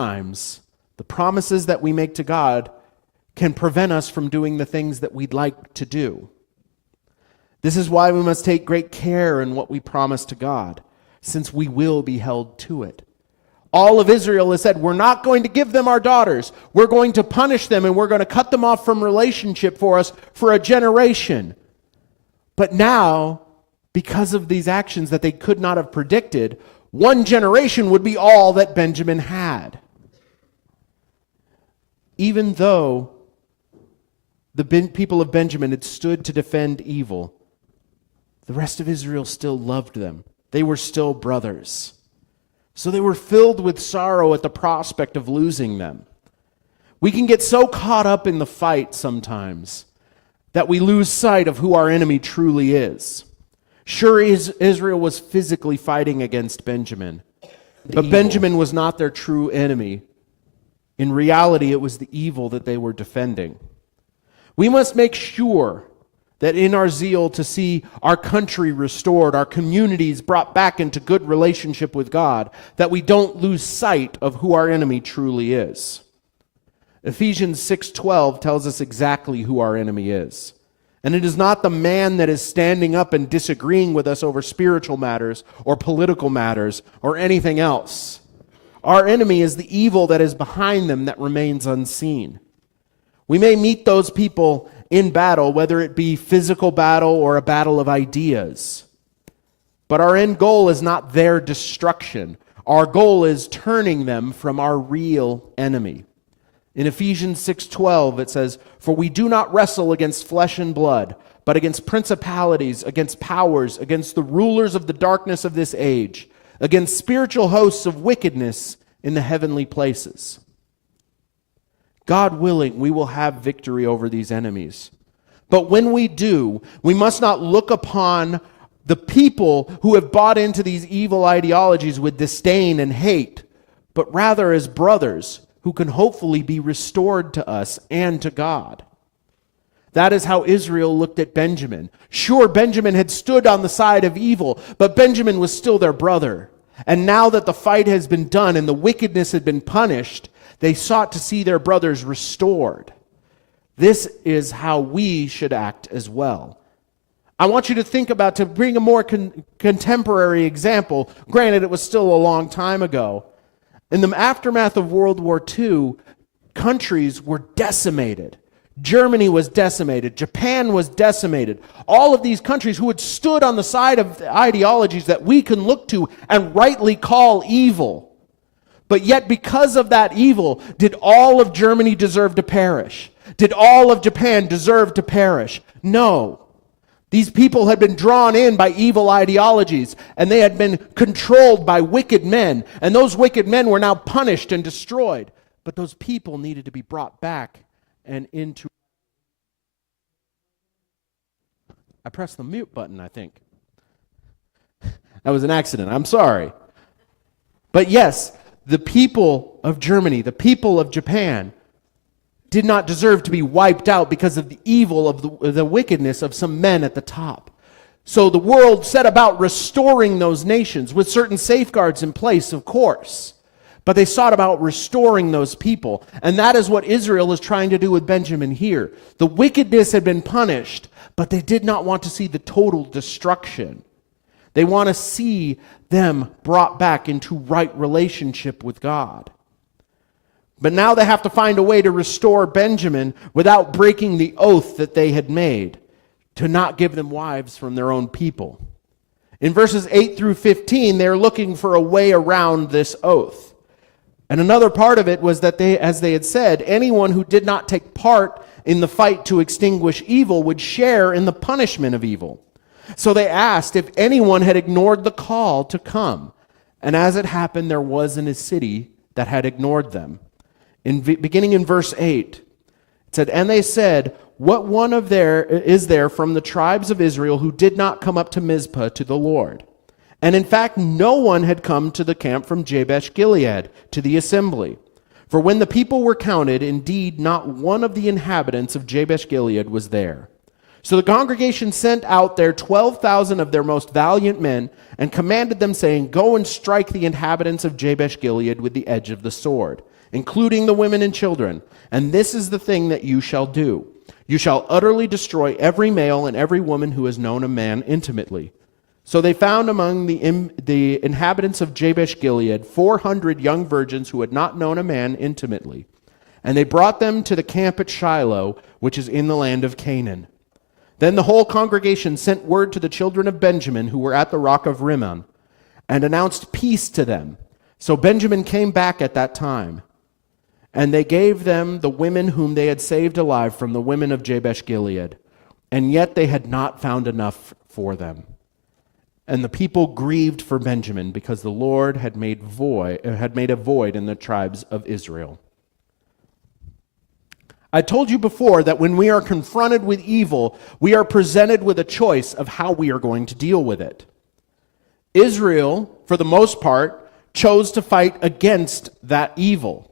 Sometimes the promises that we make to God can prevent us from doing the things that we'd like to do. This is why we must take great care in what we promise to God, since we will be held to it. All of Israel has said, we're not going to give them our daughters. We're going to punish them, and we're going to cut them off from relationship for us for a generation. But now, because of these actions that they could not have predicted, one generation would be all that Benjamin had. Even though the people of Benjamin had stood to defend evil, the rest of Israel still loved them. They were still brothers. So they were filled with sorrow at the prospect of losing them. We can get so caught up in the fight sometimes that we lose sight of who our enemy truly is. Sure, Israel was physically fighting against Benjamin, but Benjamin was not their true enemy. In reality, it was the evil that they were defending. We must make sure that in our zeal to see our country restored, our communities brought back into good relationship with God, that we don't lose sight of who our enemy truly is. Ephesians 6:12 tells us exactly who our enemy is. And it is not the man that is standing up and disagreeing with us over spiritual matters or political matters or anything else. Our enemy is the evil that is behind them that remains unseen. We may meet those people in battle, whether it be physical battle or a battle of ideas. But our end goal is not their destruction. Our goal is turning them from our real enemy. In Ephesians 6:12 it says, "For we do not wrestle against flesh and blood, but against principalities, against powers, against the rulers of the darkness of this age, against spiritual hosts of wickedness in the heavenly places." God willing, we will have victory over these enemies. But when we do, we must not look upon the people who have bought into these evil ideologies with disdain and hate, but rather as brothers who can hopefully be restored to us and to God. That is how Israel looked at Benjamin. Sure, Benjamin had stood on the side of evil, but Benjamin was still their brother. And now that the fight has been done and the wickedness had been punished, they sought to see their brothers restored. This is how we should act as well. I want you to think about, to bring a more contemporary example, granted it was still a long time ago. In the aftermath of World War II, countries were decimated. Germany was decimated. Japan was decimated. All of these countries who had stood on the side of ideologies that we can look to and rightly call evil. But yet, because of that evil, did all of Germany deserve to perish? Did all of Japan deserve to perish? No. These people had been drawn in by evil ideologies, and they had been controlled by wicked men, and those wicked men were now punished and destroyed. But those people needed to be brought back and into... I pressed the mute button, I think. That was an accident. I'm sorry. But yes, the people of Germany, the people of Japan, did not deserve to be wiped out because of the evil of the wickedness of some men at the top. So the world set about restoring those nations with certain safeguards in place, of course. But they sought about restoring those people. And that is what Israel is trying to do with Benjamin here. The wickedness had been punished, but they did not want to see the total destruction. They want to see them brought back into right relationship with God. But now they have to find a way to restore Benjamin without breaking the oath that they had made to not give them wives from their own people. In verses 8 through 15, they're looking for a way around this oath. And another part of it was that they, as they had said, anyone who did not take part in the fight to extinguish evil would share in the punishment of evil. So they asked if anyone had ignored the call to come. And as it happened, there was in a city that had ignored them. Beginning in verse 8, it said, "And they said, what one of there is there from the tribes of Israel who did not come up to Mizpah to the Lord? And in fact, no one had come to the camp from Jabesh Gilead to the assembly. For when the people were counted, indeed not one of the inhabitants of Jabesh Gilead was there. So the congregation sent out there 12,000 of their most valiant men and commanded them, saying, Go and strike the inhabitants of Jabesh Gilead with the edge of the sword. including the women and children. And this is the thing that you shall do. You shall utterly destroy every male and every woman who has known a man intimately. So they found among the inhabitants of Jabesh-Gilead 400 young virgins who had not known a man intimately. And they brought them to the camp at Shiloh, which is in the land of Canaan. Then the whole congregation sent word to the children of Benjamin who were at the rock of Rimmon, and announced peace to them. So Benjamin came back at that time. And they gave them the women whom they had saved alive from the women of Jabesh-Gilead. And yet they had not found enough for them. And the people grieved for Benjamin, because the Lord had made a void in the tribes of Israel. I told you before that when we are confronted with evil, we are presented with a choice of how we are going to deal with it. Israel, for the most part, chose to fight against that evil.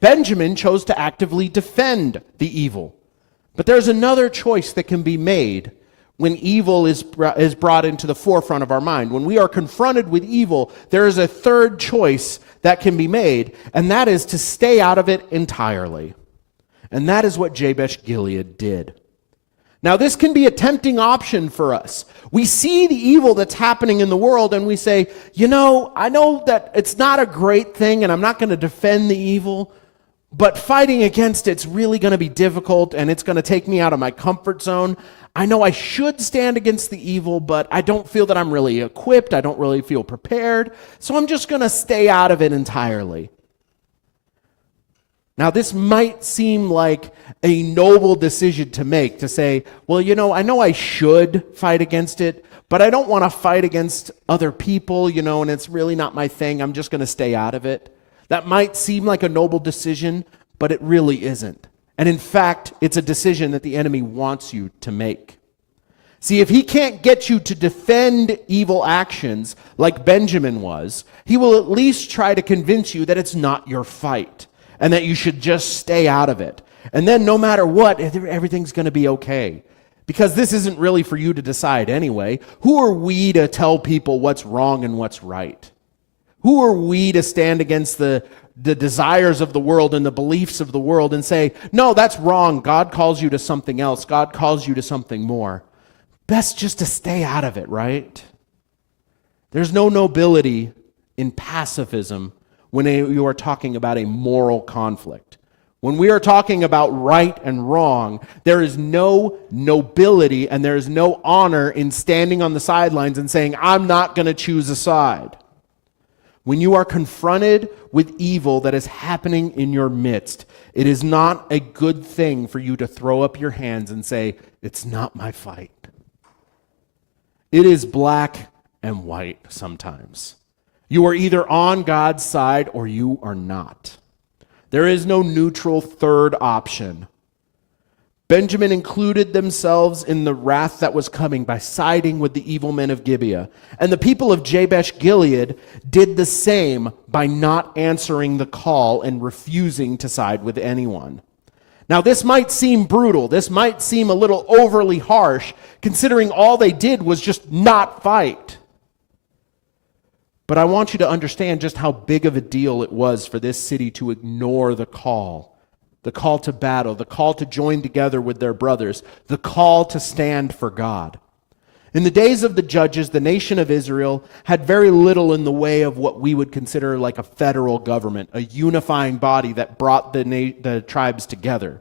Benjamin chose to actively defend the evil. But there's another choice that can be made when evil is brought into the forefront of our mind. When we are confronted with evil, there is a third choice that can be made, and that is to stay out of it entirely. And that is what Jabesh-Gilead did. Now, this can be a tempting option for us. We see the evil that's happening in the world, and we say, I know that it's not a great thing, and I'm not going to defend the evil, but fighting against it's really going to be difficult, and it's going to take me out of my comfort zone. I know I should stand against the evil, but I don't feel that I'm really equipped. I don't really feel prepared, so I'm just going to stay out of it entirely. Now, this might seem like a noble decision to make, to say, I know I should fight against it, but I don't want to fight against other people, and it's really not my thing. I'm just going to stay out of it. That might seem like a noble decision, but it really isn't. And in fact, it's a decision that the enemy wants you to make. See, if he can't get you to defend evil actions like Benjamin was, he will at least try to convince you that it's not your fight and that you should just stay out of it. And then no matter what, everything's going to be okay. Because this isn't really for you to decide anyway. Who are we to tell people what's wrong and what's right? Who are we to stand against the desires of the world and the beliefs of the world and say, no, that's wrong. God calls you to something else. God calls you to something more. Best just to stay out of it, right? There's no nobility in pacifism when you are talking about a moral conflict. When we are talking about right and wrong, there is no nobility and there is no honor in standing on the sidelines and saying, I'm not going to choose a side. When you are confronted with evil that is happening in your midst, it is not a good thing for you to throw up your hands and say, it's not my fight. It is black and white sometimes. You are either on God's side or you are not. There is no neutral third option. Benjamin included themselves in the wrath that was coming by siding with the evil men of Gibeah. And the people of Jabesh-Gilead did the same by not answering the call and refusing to side with anyone. Now, this might seem brutal. This might seem a little overly harsh, considering all they did was just not fight. But I want you to understand just how big of a deal it was for this city to ignore the call to battle, the call to join together with their brothers, the call to stand for God. In the days of the judges, the nation of Israel had very little in the way of what we would consider like a federal government, a unifying body that brought the tribes together.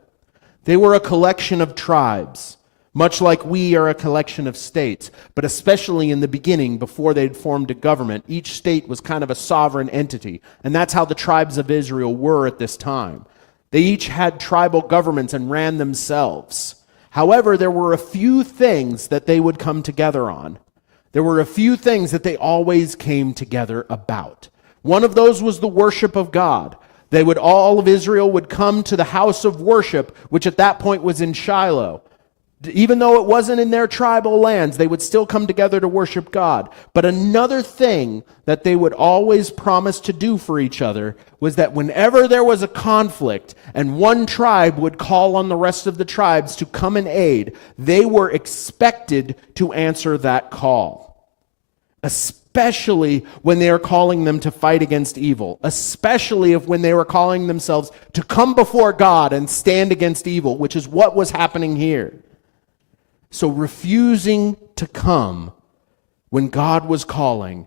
They were a collection of tribes, much like we are a collection of states, but especially in the beginning, before they'd formed a government, each state was kind of a sovereign entity, and that's how the tribes of Israel were at this time. They each had tribal governments and ran themselves. However, there were a few things that they would come together on. There were a few things that they always came together about. One of those was the worship of God. All of Israel would come to the house of worship, which at that point was in Shiloh. Even though it wasn't in their tribal lands, they would still come together to worship God. But another thing that they would always promise to do for each other was that whenever there was a conflict and one tribe would call on the rest of the tribes to come and aid, they were expected to answer that call. Especially especially when they are calling them to fight against evil, especially if when they were calling themselves to come before God and stand against evil, which is what was happening here. So refusing to come when God was calling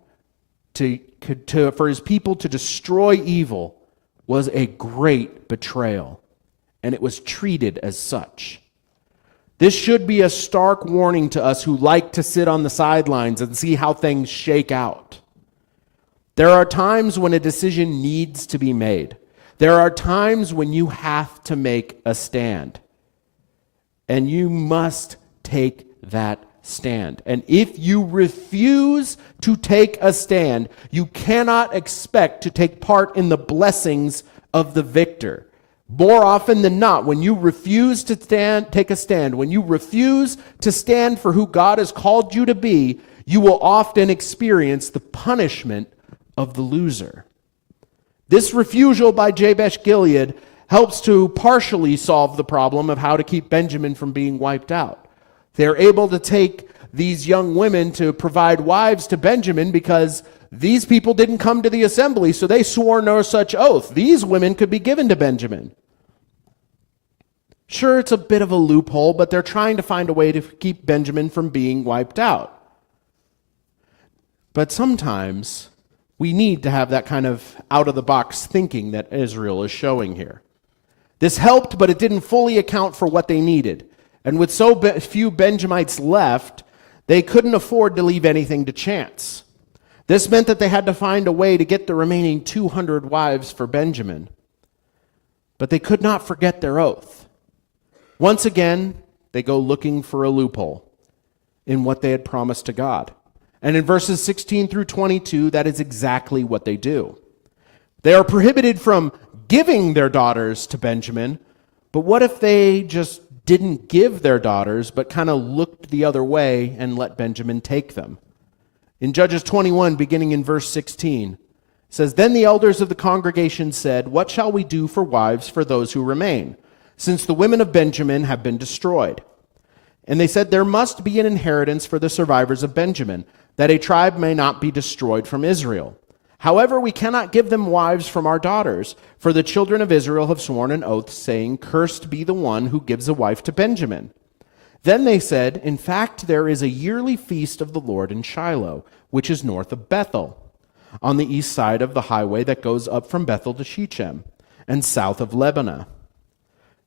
for his people to destroy evil was a great betrayal, and it was treated as such. This should be a stark warning to us who like to sit on the sidelines and see how things shake out. There are times when a decision needs to be made. There are times when you have to make a stand, and you must take that stand. And if you refuse to take a stand, you cannot expect to take part in the blessings of the victor. More often than not, when you refuse to take a stand, when you refuse to stand for who God has called you to be, you will often experience the punishment of the loser. This refusal by Jabesh Gilead helps to partially solve the problem of how to keep Benjamin from being wiped out. They're able to take these young women to provide wives to Benjamin because these people didn't come to the assembly, so they swore no such oath. These women could be given to Benjamin. Sure, it's a bit of a loophole, but they're trying to find a way to keep Benjamin from being wiped out. But sometimes we need to have that kind of out-of-the-box thinking that Israel is showing here. This helped, but it didn't fully account for what they needed. And with so few Benjamites left, they couldn't afford to leave anything to chance. This meant that they had to find a way to get the remaining 200 wives for Benjamin. But they could not forget their oath. Once again, they go looking for a loophole in what they had promised to God. And in verses 16 through 22, that is exactly what they do. They are prohibited from giving their daughters to Benjamin, but what if they just didn't give their daughters, but kind of looked the other way and let Benjamin take them? In Judges 21, beginning in verse 16, it says, "Then the elders of the congregation said, 'What shall we do for wives for those who remain, since the women of Benjamin have been destroyed?' And they said, 'There must be an inheritance for the survivors of Benjamin, that a tribe may not be destroyed from Israel. However, we cannot give them wives from our daughters, for the children of Israel have sworn an oath, saying, Cursed be the one who gives a wife to Benjamin.' Then they said, 'In fact, there is a yearly feast of the Lord in Shiloh, which is north of Bethel, on the east side of the highway that goes up from Bethel to Shechem, and south of Lebanon.'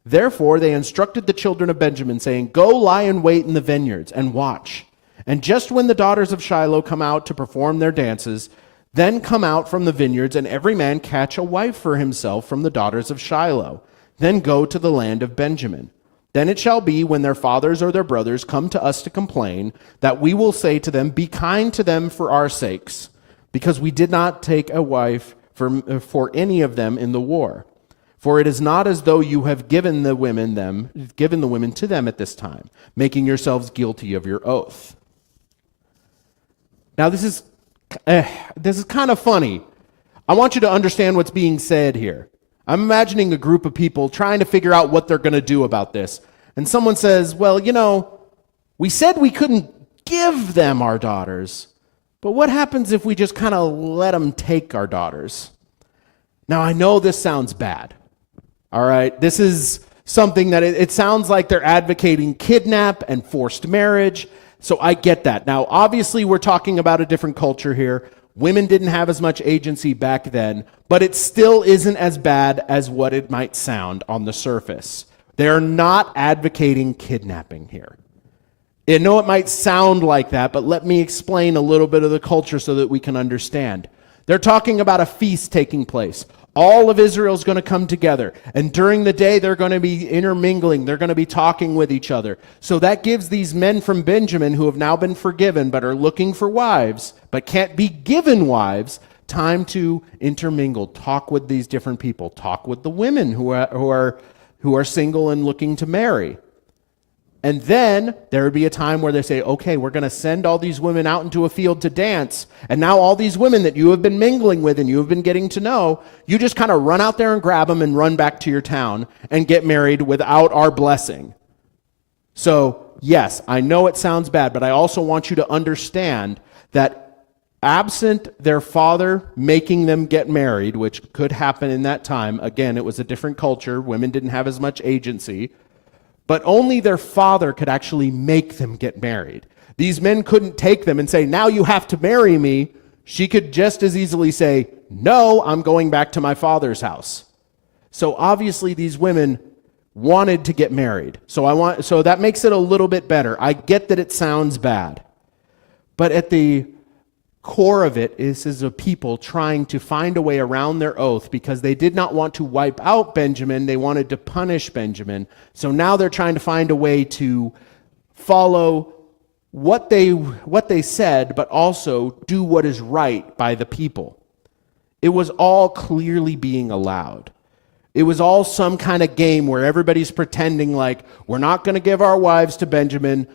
Therefore they instructed the children of Benjamin, saying, 'Go lie in wait in the vineyards and watch. And just when the daughters of Shiloh come out to perform their dances, then come out from the vineyards, and every man catch a wife for himself from the daughters of Shiloh. Then go to the land of Benjamin. Then it shall be, when their fathers or their brothers come to us to complain, that we will say to them, Be kind to them for our sakes, because we did not take a wife for any of them in the war. For it is not as though you have given the women to them at this time, making yourselves guilty of your oath.'" Now this is kind of funny. I want you to understand what's being said here. I'm imagining a group of people trying to figure out what they're going to do about this. And someone says, "Well, we said we couldn't give them our daughters, but what happens if we just kind of let them take our daughters?" Now, I know this sounds bad. All right, this is something that it sounds like they're advocating kidnap and forced marriage. So I get that. Now, obviously, we're talking about a different culture here. Women didn't have as much agency back then, but it still isn't as bad as what it might sound on the surface. They're not advocating kidnapping here. I know it might sound like that, but let me explain a little bit of the culture so that we can understand. They're talking about a feast taking place. All of Israel's going to come together, and during the day they're going to be intermingling. They're going to be talking with each other. So that gives these men from Benjamin who have now been forgiven but are looking for wives but can't be given wives time to intermingle, talk with these different people, talk with the women who are single and looking to marry. And then there would be a time where they say, okay, we're going to send all these women out into a field to dance. And now all these women that you have been mingling with and you have been getting to know, you just kind of run out there and grab them and run back to your town and get married without our blessing. So, yes, I know it sounds bad, but I also want you to understand that absent their father making them get married, which could happen in that time. Again, it was a different culture. Women didn't have as much agency. But only their father could actually make them get married. These men couldn't take them and say, now you have to marry me. She could just as easily say, no, I'm going back to my father's house. So obviously these women wanted to get married. So that makes it a little bit better. I get that it sounds bad. But at the core of it is a people trying to find a way around their oath because they did not want to wipe out Benjamin. They wanted to punish Benjamin. So now they're trying to find a way to follow what they said, but also do what is right by the people. It was all clearly being allowed. It was all some kind of game where everybody's pretending like we're not going to give our wives to Benjamin,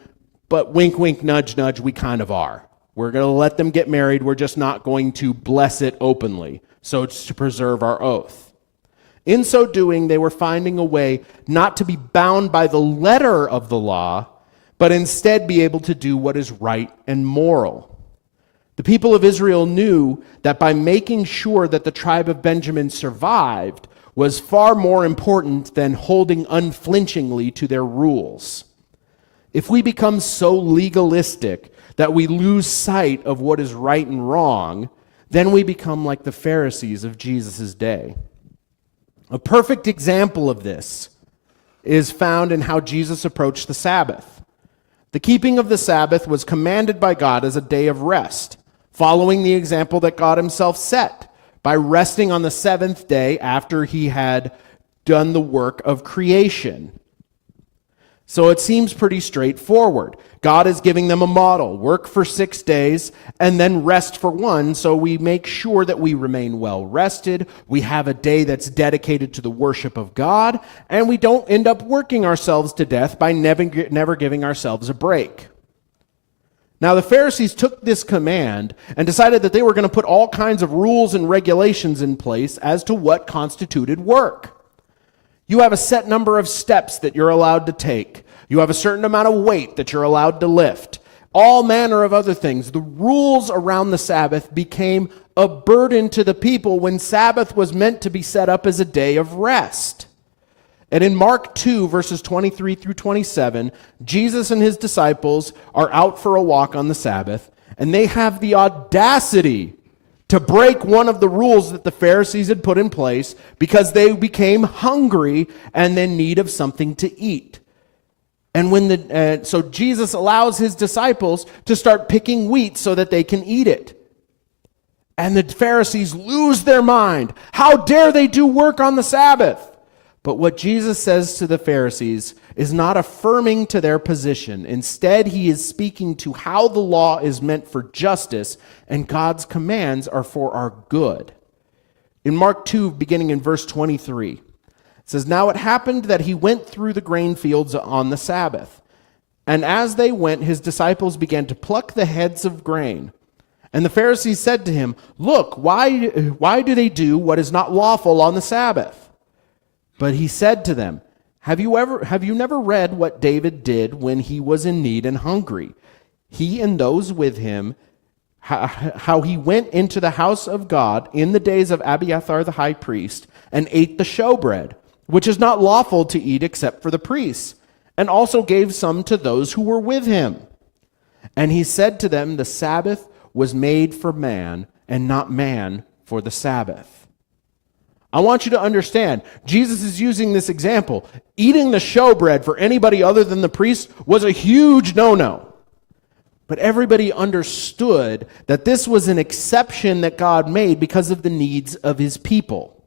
but wink, wink, nudge, nudge, we kind of are. We're going to let them get married. We're just not going to bless it openly. So it's to preserve our oath. In so doing, they were finding a way not to be bound by the letter of the law, but instead be able to do what is right and moral. The people of Israel knew that by making sure that the tribe of Benjamin survived was far more important than holding unflinchingly to their rules. If we become so legalistic that we lose sight of what is right and wrong, then we become like the Pharisees of Jesus' day. A perfect example of this is found in how Jesus approached the Sabbath. The keeping of the Sabbath was commanded by God as a day of rest, following the example that God himself set by resting on the seventh day after he had done the work of creation. So it seems pretty straightforward. God is giving them a model. Work for 6 days and then rest for one, so we make sure that we remain well rested. We have a day that's dedicated to the worship of God, and we don't end up working ourselves to death by never giving ourselves a break. Now, the Pharisees took this command and decided that they were going to put all kinds of rules and regulations in place as to what constituted work. You have a set number of steps that you're allowed to take. You have a certain amount of weight that you're allowed to lift. All manner of other things. The rules around the Sabbath became a burden to the people when Sabbath was meant to be set up as a day of rest. And in Mark 2, verses 23 through 27, Jesus and his disciples are out for a walk on the Sabbath, and they have the audacity to break one of the rules that the Pharisees had put in place because they became hungry and in need of something to eat. And so Jesus allows his disciples to start picking wheat so that they can eat it. And the Pharisees lose their mind. How dare they do work on the Sabbath? But what Jesus says to the Pharisees is not affirming to their position. Instead, he is speaking to how the law is meant for justice and God's commands are for our good. In Mark 2, beginning in verse 23, it says, "Now it happened that he went through the grain fields on the Sabbath. And as they went, his disciples began to pluck the heads of grain. And the Pharisees said to him, 'Look, why do they do what is not lawful on the Sabbath?' But he said to them, Have you never read what David did when he was in need and hungry? He and those with him, how he went into the house of God in the days of Abiathar the high priest and ate the showbread, which is not lawful to eat except for the priests, and also gave some to those who were with him. And he said to them, The Sabbath was made for man, and not man for the Sabbath." I want you to understand, Jesus is using this example. Eating the showbread for anybody other than the priest was a huge no-no. But everybody understood that this was an exception that God made because of the needs of his people.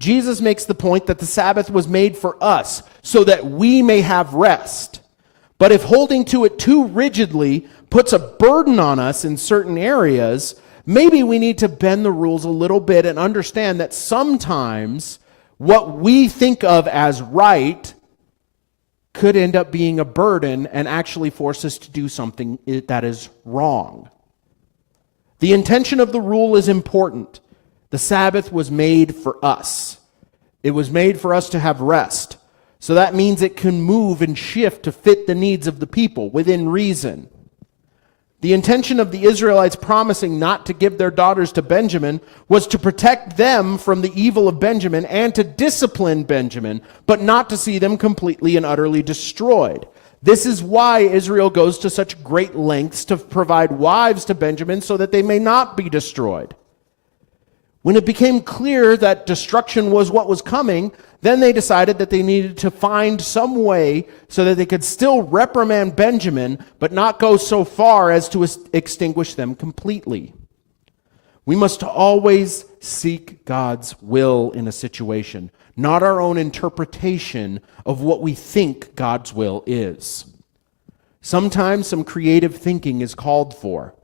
Jesus makes the point that the Sabbath was made for us so that we may have rest. But if holding to it too rigidly puts a burden on us in certain areas, maybe we need to bend the rules a little bit and understand that sometimes what we think of as right could end up being a burden and actually force us to do something that is wrong. The intention of the rule is important. The Sabbath was made for us. It was made for us to have rest. So that means it can move and shift to fit the needs of the people within reason. The intention of the Israelites promising not to give their daughters to Benjamin was to protect them from the evil of Benjamin and to discipline Benjamin, but not to see them completely and utterly destroyed. This is why Israel goes to such great lengths to provide wives to Benjamin so that they may not be destroyed. When it became clear that destruction was what was coming, then they decided that they needed to find some way so that they could still reprimand Benjamin, but not go so far as to extinguish them completely. We must always seek God's will in a situation, not our own interpretation of what we think God's will is. Sometimes some creative thinking is called for.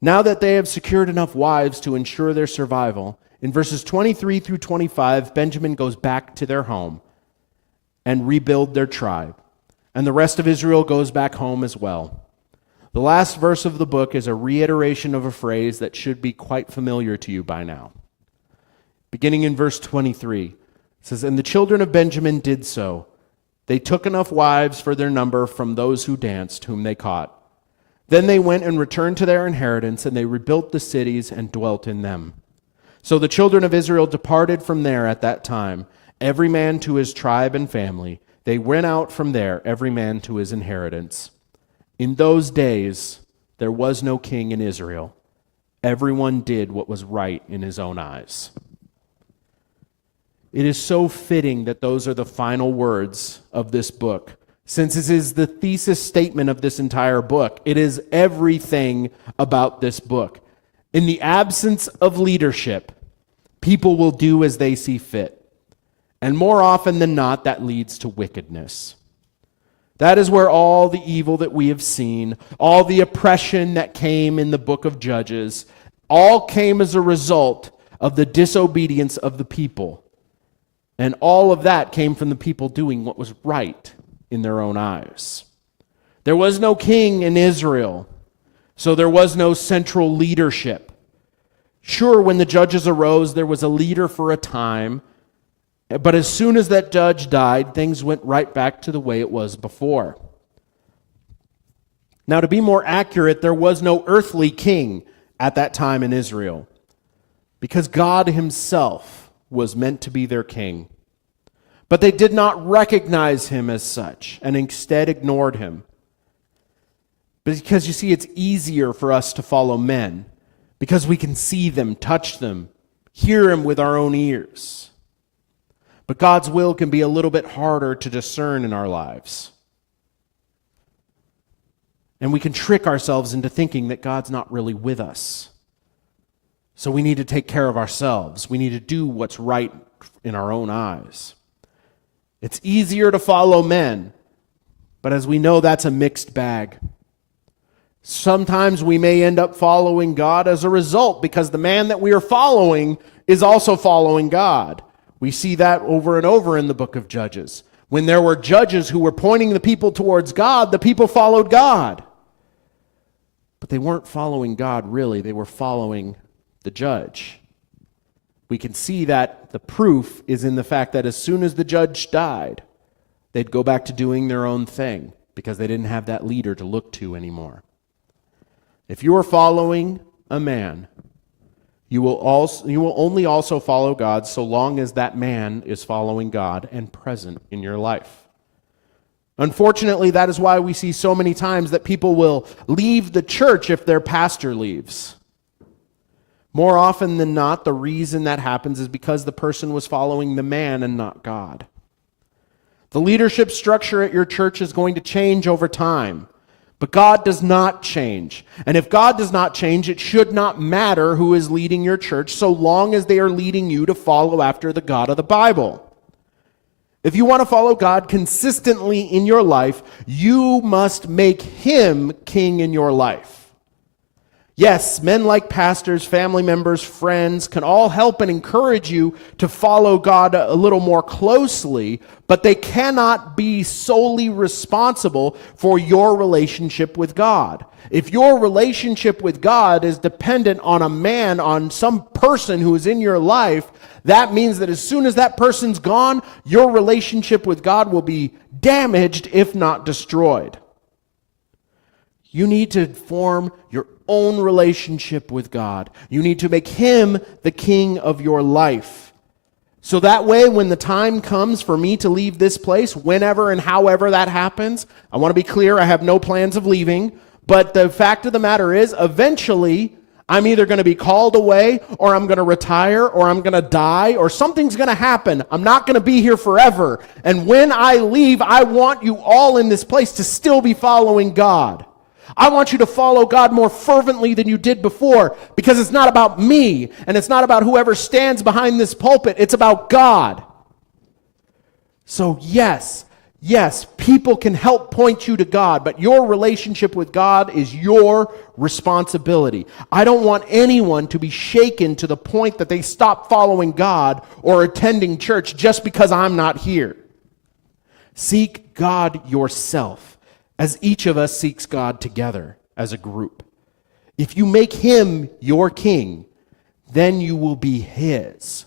Now that they have secured enough wives to ensure their survival, in verses 23 through 25, Benjamin goes back to their home and rebuild their tribe. And the rest of Israel goes back home as well. The last verse of the book is a reiteration of a phrase that should be quite familiar to you by now. Beginning in verse 23, it says, "And the children of Benjamin did so. They took enough wives for their number from those who danced, whom they caught. Then they went and returned to their inheritance, and they rebuilt the cities and dwelt in them. So the children of Israel departed from there at that time, every man to his tribe and family. They went out from there, every man to his inheritance. In those days there was no king in Israel. Everyone did what was right in his own eyes." It is so fitting that those are the final words of this book, since it is the thesis statement of this entire book. It is everything about this book. In the absence of leadership, people will do as they see fit. And more often than not, that leads to wickedness. That is where all the evil that we have seen, all the oppression that came in the book of Judges, all came as a result of the disobedience of the people. And all of that came from the people doing what was right in their own eyes. There was no king in Israel, so there was no central leadership. Sure, when the judges arose, there was a leader for a time, but as soon as that judge died, things went right back to the way it was before. Now, to be more accurate, there was no earthly king at that time in Israel, because God himself was meant to be their king. But they did not recognize him as such, and instead ignored him. Because you see, it's easier for us to follow men, because we can see them, touch them, hear them with our own ears. But God's will can be a little bit harder to discern in our lives. And we can trick ourselves into thinking that God's not really with us. So we need to take care of ourselves. We need to do what's right in our own eyes. It's easier to follow men, but as we know, that's a mixed bag. Sometimes we may end up following God as a result because the man that we are following is also following God. We see that over and over in the book of Judges. When there were judges who were pointing the people towards God, the people followed God. But they weren't following God really, they were following the judge. We can see that the proof is in the fact that as soon as the judge died, they'd go back to doing their own thing because they didn't have that leader to look to anymore. If you are following a man, you will only also follow God so long as that man is following God and present in your life. Unfortunately, that is why we see so many times that people will leave the church if their pastor leaves. More often than not, the reason that happens is because the person was following the man and not God. The leadership structure at your church is going to change over time. But God does not change. And if God does not change, it should not matter who is leading your church so long as they are leading you to follow after the God of the Bible. If you want to follow God consistently in your life, you must make him king in your life. Yes, men like pastors, family members, friends can all help and encourage you to follow God a little more closely, but they cannot be solely responsible for your relationship with God. If your relationship with God is dependent on a man, on some person who is in your life, that means that as soon as that person's gone, your relationship with God will be damaged, if not destroyed. You need to form your own relationship with God. You need to make Him the king of your life. So that way, when the time comes for me to leave this place, whenever and however that happens, I want to be clear, I have no plans of leaving, but the fact of the matter is, eventually, I'm either going to be called away, or I'm going to retire, or I'm going to die, or something's going to happen. I'm not going to be here forever. And when I leave, I want you all in this place to still be following God. I want you to follow God more fervently than you did before, because it's not about me, and it's not about whoever stands behind this pulpit. It's about God. So yes, people can help point you to God, but your relationship with God is your responsibility. I don't want anyone to be shaken to the point that they stop following God or attending church just because I'm not here. Seek God yourself, as each of us seeks God together as a group. If you make Him your king, then you will be His.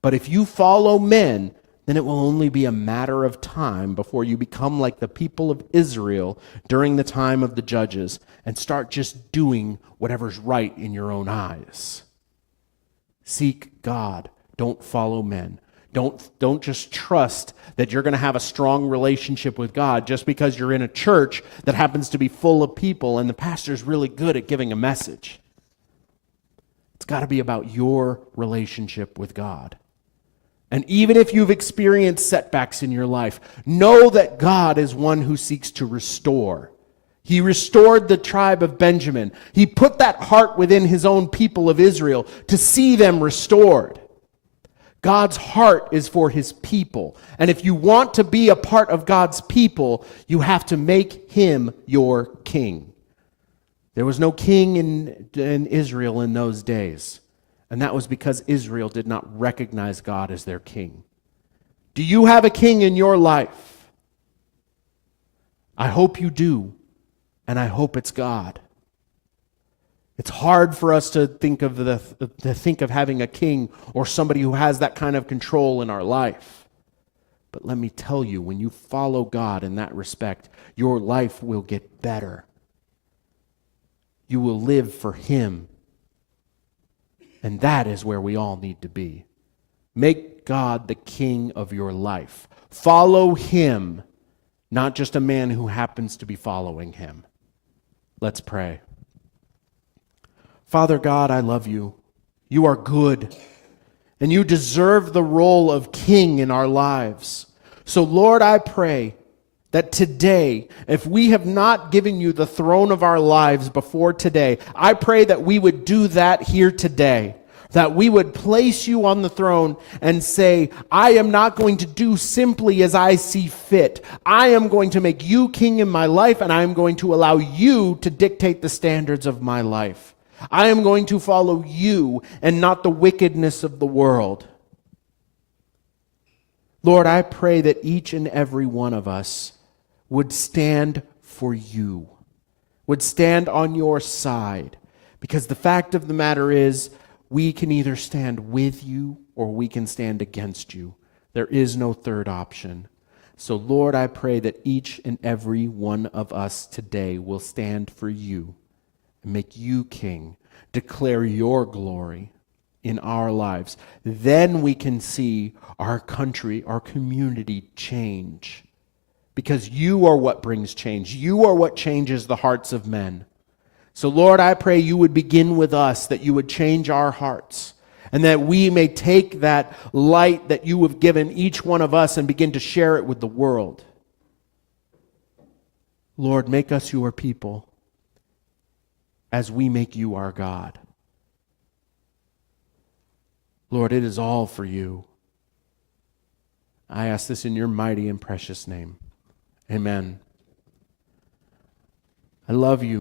But if you follow men, then it will only be a matter of time before you become like the people of Israel during the time of the judges and start just doing whatever's right in your own eyes. Seek God. Don't follow men. Don't just trust that you're going to have a strong relationship with God just because you're in a church that happens to be full of people and the pastor's really good at giving a message. It's got to be about your relationship with God. And even if you've experienced setbacks in your life, know that God is one who seeks to restore. He restored the tribe of Benjamin. He put that heart within His own people of Israel to see them restored. God's heart is for His people. And if you want to be a part of God's people, you have to make Him your king. There was no king in Israel in those days. And that was because Israel did not recognize God as their king. Do you have a king in your life? I hope you do, and I hope it's God. It's hard for us to think of having a king or somebody who has that kind of control in our life. But let me tell you, when you follow God in that respect, your life will get better. You will live for Him. And that is where we all need to be. Make God the king of your life. Follow Him, not just a man who happens to be following Him. Let's pray. Father God, I love you. You are good, and you deserve the role of king in our lives. So Lord, I pray that today, if we have not given you the throne of our lives before today, I pray that we would do that here today. That we would place you on the throne and say, I am not going to do simply as I see fit. I am going to make you king in my life, and I am going to allow you to dictate the standards of my life. I am going to follow you and not the wickedness of the world. Lord, I pray that each and every one of us would stand for you, would stand on your side, because the fact of the matter is, we can either stand with you or we can stand against you. There is no third option. So Lord, I pray that each and every one of us today will stand for you and make you king, declare your glory in our lives. Then we can see our country, our community change. Because you are what brings change. You are what changes the hearts of men. So Lord, I pray you would begin with us, that you would change our hearts, and that we may take that light that you have given each one of us and begin to share it with the world. Lord, make us your people as we make you our God. Lord, it is all for you. I ask this in your mighty and precious name. Amen. I love you.